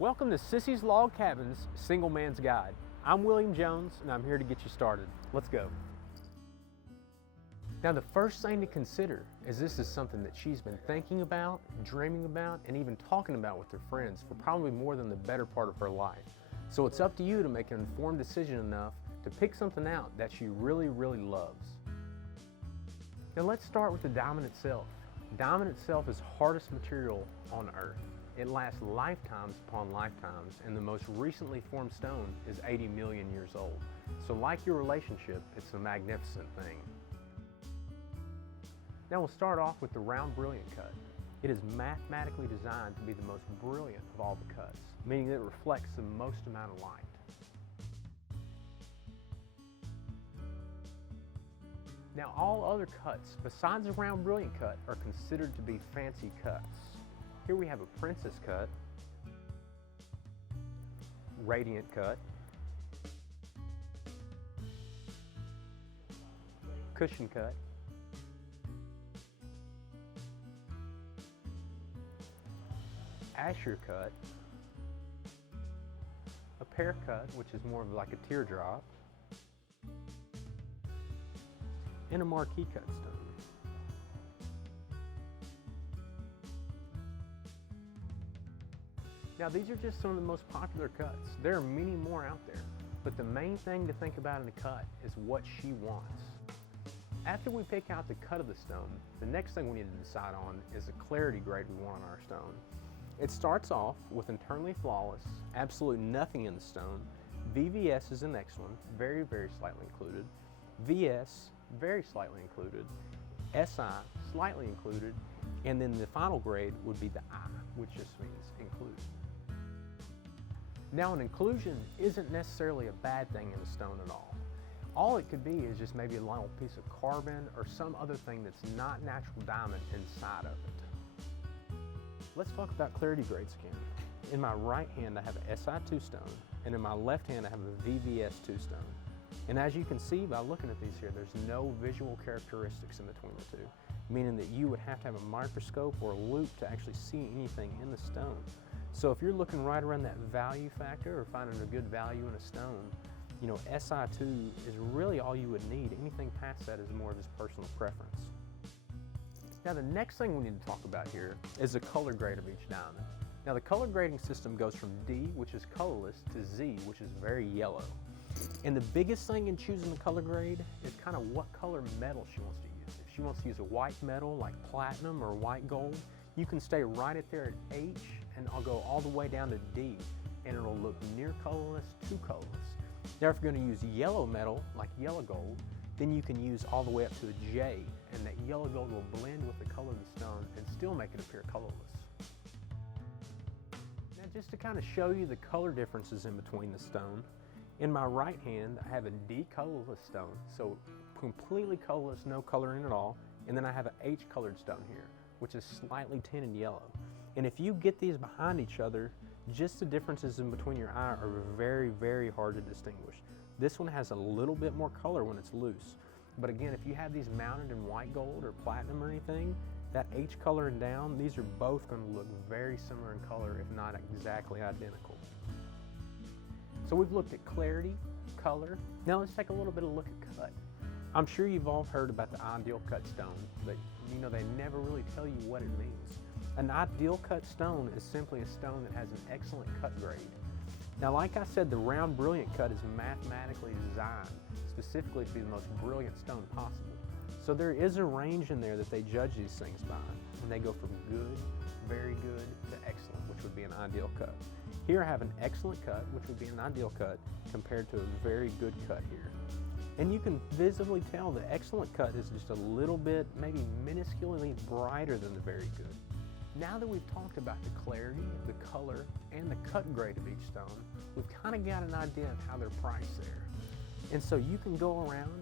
Welcome to Sissy's Log Cabin's Single Man's Guide. I'm William Jones and I'm here to get you started. Let's go. Now the first thing to consider is this is something that she's been thinking about, dreaming about, and even talking about with her friends for probably more than the better part of her life. So it's up to you to make an informed decision enough to pick something out that she really loves. Now let's start with the diamond itself. Diamond itself is hardest material on earth. It lasts lifetimes upon lifetimes, and the most recently formed stone is 80 million years old. So like your relationship, it's a magnificent thing. Now we'll start off with the round brilliant cut. It is mathematically designed to be the most brilliant of all the cuts, meaning that it reflects the most amount of light. Now all other cuts besides the round brilliant cut are considered to be fancy cuts. Here we have a princess cut, radiant cut, cushion cut, Asher cut, a pear cut, which is more of like a teardrop, and a marquee cut stone. Now these are just some of the most popular cuts. There are many more out there, but the main thing to think about in a cut is what she wants. After we pick out the cut of the stone, the next thing we need to decide on is the clarity grade we want on our stone. It starts off with internally flawless, absolute nothing in the stone. VVS is the next one, very slightly included. VS, very slightly included. SI, slightly included. And then the final grade would be the I, which just means included. Now an inclusion isn't necessarily a bad thing in a stone at all. All it could be is just maybe a little piece of carbon or some other thing that's not natural diamond inside of it. Let's talk about clarity grades again. In my right hand I have an SI2 stone, and in my left hand I have a VVS2 stone. And as you can see by looking at these here, there's no visual characteristics in between the two, meaning that you would have to have a microscope or a loupe to actually see anything in the stone. So if you're looking right around that value factor or finding a good value in a stone, you know, SI2 is really all you would need. Anything past that is more of just personal preference. Now the next thing we need to talk about here is the color grade of each diamond. Now the color grading system goes from D, which is colorless, to Z, which is very yellow. And the biggest thing in choosing the color grade is kind of what color metal she wants to use. If she wants to use a white metal like platinum or white gold, you can stay right at there at H, and I'll go all the way down to D, and it'll look near colorless to colorless. Now if you're going to use yellow metal like yellow gold, then you can use all the way up to a J, and that yellow gold will blend with the color of the stone and still make it appear colorless. Now just to kind of show you the color differences in between the stone, in my right hand I have a D colorless stone, so completely colorless, no coloring at all, and then I have an H colored stone here, which is slightly tinted yellow. And if you get these behind each other, just the differences in between your eye are very hard to distinguish. This one has a little bit more color when it's loose. But again, if you have these mounted in white gold or platinum or anything, that H color and down, these are both going to look very similar in color, if not exactly identical. So we've looked at clarity, color. Now let's take a little bit of a look at cut. I'm sure you've all heard about the ideal cut stone, but you know they never really tell you what it means. An ideal cut stone is simply a stone that has an excellent cut grade. Now like I said, the round brilliant cut is mathematically designed specifically to be the most brilliant stone possible. So there is a range in there that they judge these things by, and they go from good, very good, to excellent, which would be an ideal cut. Here I have an excellent cut, which would be an ideal cut, compared to a very good cut here. And you can visibly tell the excellent cut is just a little bit, maybe minusculely brighter than the very good. Now that we've talked about the clarity, the color, and the cut grade of each stone, we've kind of got an idea of how they're priced there. And so you can go around,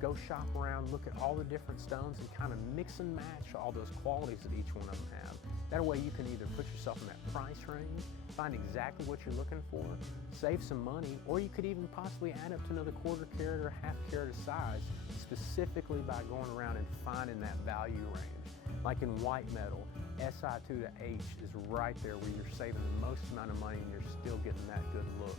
go shop around, look at all the different stones and kind of mix and match all those qualities that each one of them have. That way you can either put yourself in that price range, find exactly what you're looking for, save some money, or you could even possibly add up to another quarter carat or half carat of size specifically by going around and finding that value range. Like in white metal, Si2 to H is right there where you're saving the most amount of money and you're still getting that good look.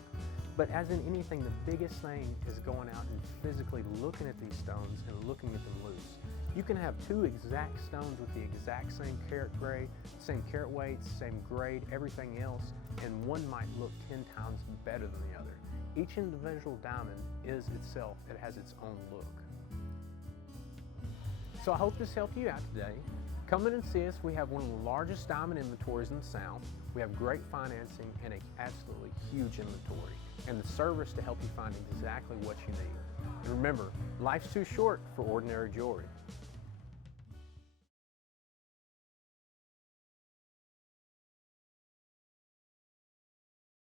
But as in anything, the biggest thing is going out and physically looking at these stones and looking at them loose. You can have two exact stones with the exact same carat grade, same carat weight, same grade, everything else, and one might look 10 times better than the other. Each individual diamond is itself, it has its own look. So I hope this helped you out today. Come in and see us. We have one of the largest diamond inventories in the South. We have great financing and an absolutely huge inventory, and the service to help you find exactly what you need. And remember, life's too short for ordinary jewelry.